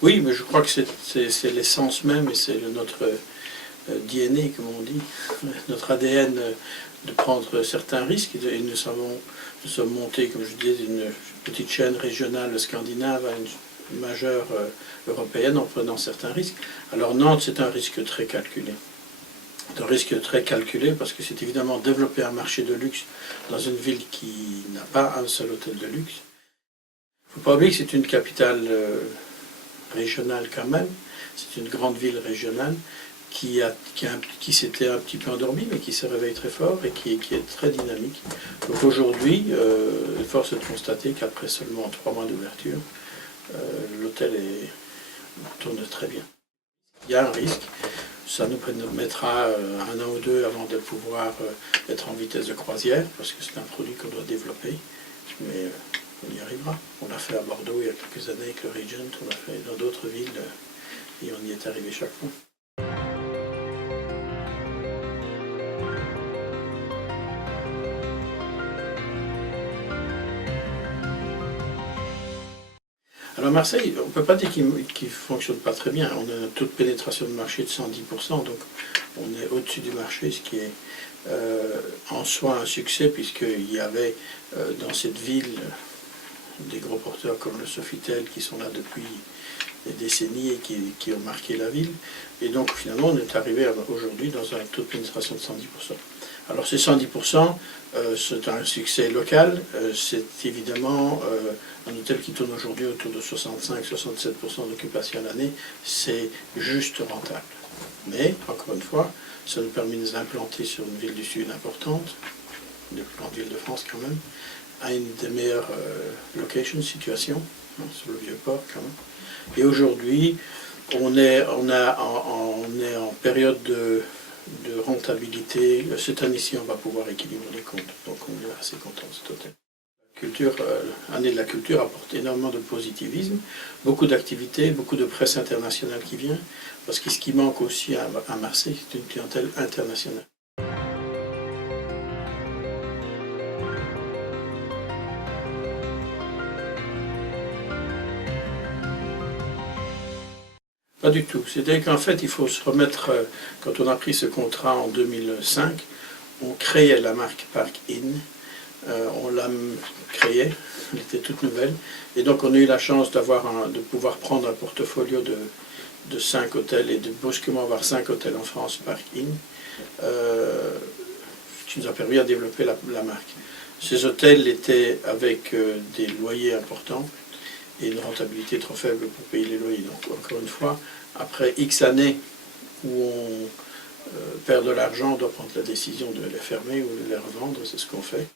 Oui, mais je crois que c'est l'essence même et c'est notre DNA, comme on dit, notre ADN de prendre certains risques. Et nous sommes montés, comme je disais, d'une petite chaîne régionale scandinave à une majeure européenne en prenant certains risques. Alors Nantes, c'est un risque très calculé. C'est un risque très calculé parce que c'est évidemment développer un marché de luxe dans une ville qui n'a pas un seul hôtel de luxe. Il ne faut pas oublier que c'est une capitale régionale quand même. C'est une grande ville régionale qui s'était un petit peu endormie, mais qui se réveille très fort et qui est très dynamique. Donc aujourd'hui, force est de constater qu'après seulement 3 mois d'ouverture, l'hôtel tourne très bien. Il y a un risque. Ça nous mettra 1 an ou 2 avant de pouvoir être en vitesse de croisière, parce que c'est un produit qu'on doit développer. Mais on y arrivera. On l'a fait à Bordeaux il y a quelques années avec le Regent, on l'a fait dans d'autres villes, et on y est arrivé chaque fois. Alors Marseille, on ne peut pas dire qu'il ne fonctionne pas très bien. On a un taux de pénétration de marché de 110%, donc on est au-dessus du marché, ce qui est en soi un succès, puisqu'il y avait dans cette ville des gros porteurs comme le Sofitel qui sont là depuis des décennies et qui ont marqué la ville. Et donc finalement on est arrivé aujourd'hui dans un taux de pénétration de 110%. Alors ces 110%, c'est un succès local, c'est évidemment un hôtel qui tourne aujourd'hui autour de 65-67% d'occupation à l'année, c'est juste rentable. Mais, encore une fois, ça nous permet de nous implanter sur une ville du Sud importante, une des plus grandes villes de France quand même, à une des meilleures situations, hein, sur le Vieux-Port quand même. Et aujourd'hui, on est en période de rentabilité. Cette année-ci, on va pouvoir équilibrer les comptes. Donc on est assez content de cet hôtel. Année de la culture apporte énormément de positivisme, beaucoup d'activités, beaucoup de presse internationale qui vient, parce que ce qui manque aussi à Marseille, c'est une clientèle internationale. Pas du tout. C'est-à-dire qu'en fait, il faut se remettre, quand on a pris ce contrat en 2005, on créait la marque Park Inn, on l'a créée, elle était toute nouvelle, et donc on a eu la chance de pouvoir prendre un portfolio de 5 hôtels et de brusquement avoir 5 hôtels en France Park Inn, ce qui nous a permis de développer la marque. Ces hôtels étaient avec des loyers importants, et une rentabilité trop faible pour payer les loyers. Donc encore une fois, après X années où on perd de l'argent, on doit prendre la décision de les fermer ou de les revendre, c'est ce qu'on fait.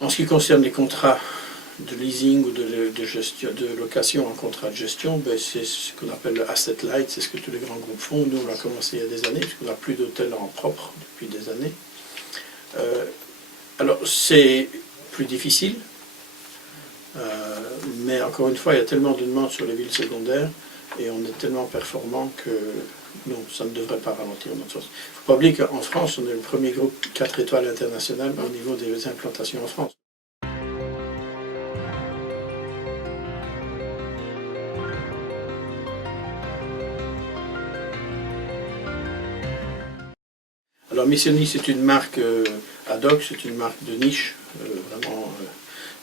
En ce qui concerne les contrats de leasing ou de location en contrat de gestion, ben c'est ce qu'on appelle le asset light, c'est ce que tous les grands groupes font. Nous, on l'a commencé il y a des années, puisqu'on n'a plus d'hôtels en propre depuis des années. Alors, c'est plus difficile, mais encore une fois, il y a tellement de demandes sur les villes secondaires et on est tellement performant que non, ça ne devrait pas ralentir notre sens. Il ne faut pas oublier qu'en France, on est le premier groupe 4 étoiles international au niveau des implantations en France. Alors Missoni, c'est une marque ad hoc, c'est une marque de niche, vraiment.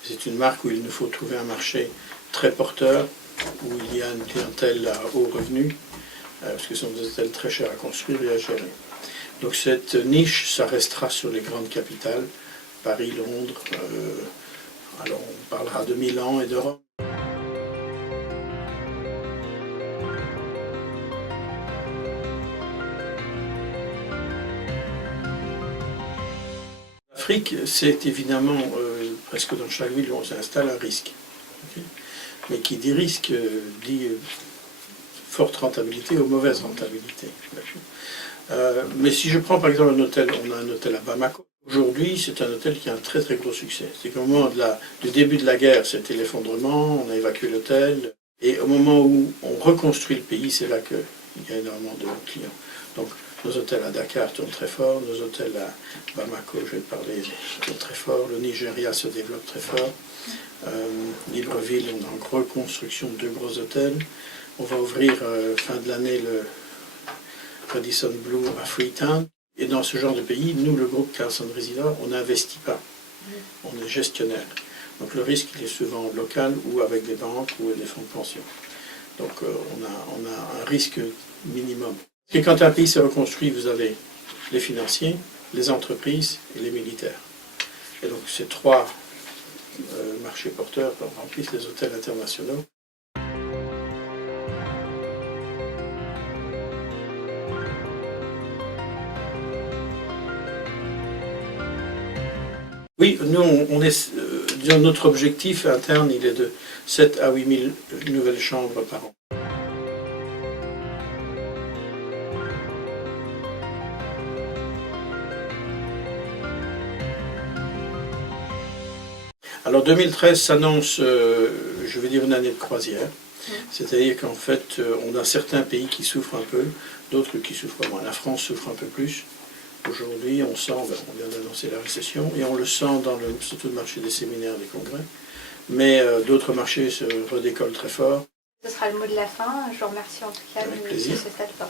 C'est une marque où il nous faut trouver un marché très porteur, où il y a une clientèle à haut revenu, parce que ce sont des hôtels très chers à construire et à gérer. Donc cette niche, ça restera sur les grandes capitales, Paris, Londres, alors on parlera de Milan et de Rome. L'Afrique, c'est évidemment, presque dans chaque ville où on s'installe, un risque. Okay, mais qui dit risque, dit forte rentabilité ou mauvaise rentabilité. Mais si je prends par exemple un hôtel, on a un hôtel à Bamako. Aujourd'hui, c'est un hôtel qui a un très très gros succès. C'est qu'au moment du début de la guerre, c'était l'effondrement, on a évacué l'hôtel. Et au moment où on reconstruit le pays, c'est là qu'il y a énormément de clients. Donc nos hôtels à Dakar tournent très fort, nos hôtels à Bamako, je vais parler, tournent très fort. Le Nigeria se développe très fort. Libreville, on est en reconstruction de 2 gros hôtels. On va ouvrir fin de l'année le Radisson Blu à Freetown. Et dans ce genre de pays, nous, le groupe Carlson Residor, on n'investit pas. On est gestionnaire. Donc le risque, il est souvent local ou avec des banques ou des fonds de pension. Donc on a un risque minimum. Et quand un pays se reconstruit, vous avez les financiers, les entreprises et les militaires. Et donc ces trois marchés porteurs remplissent les hôtels internationaux. Oui, nous, disons, notre objectif interne, il est de 7 à 8 000 nouvelles chambres par an. Alors 2013 s'annonce, je vais dire, une année de croisière. C'est-à-dire qu'en fait, on a certains pays qui souffrent un peu, d'autres qui souffrent moins. La France souffre un peu plus. Aujourd'hui, on sent, on vient d'annoncer la récession, et on le sent surtout le marché des séminaires, des congrès. Mais d'autres marchés se redécollent très fort. Ce sera le mot de la fin. Je vous remercie en tout cas Avec de plaisir. ce stade-là.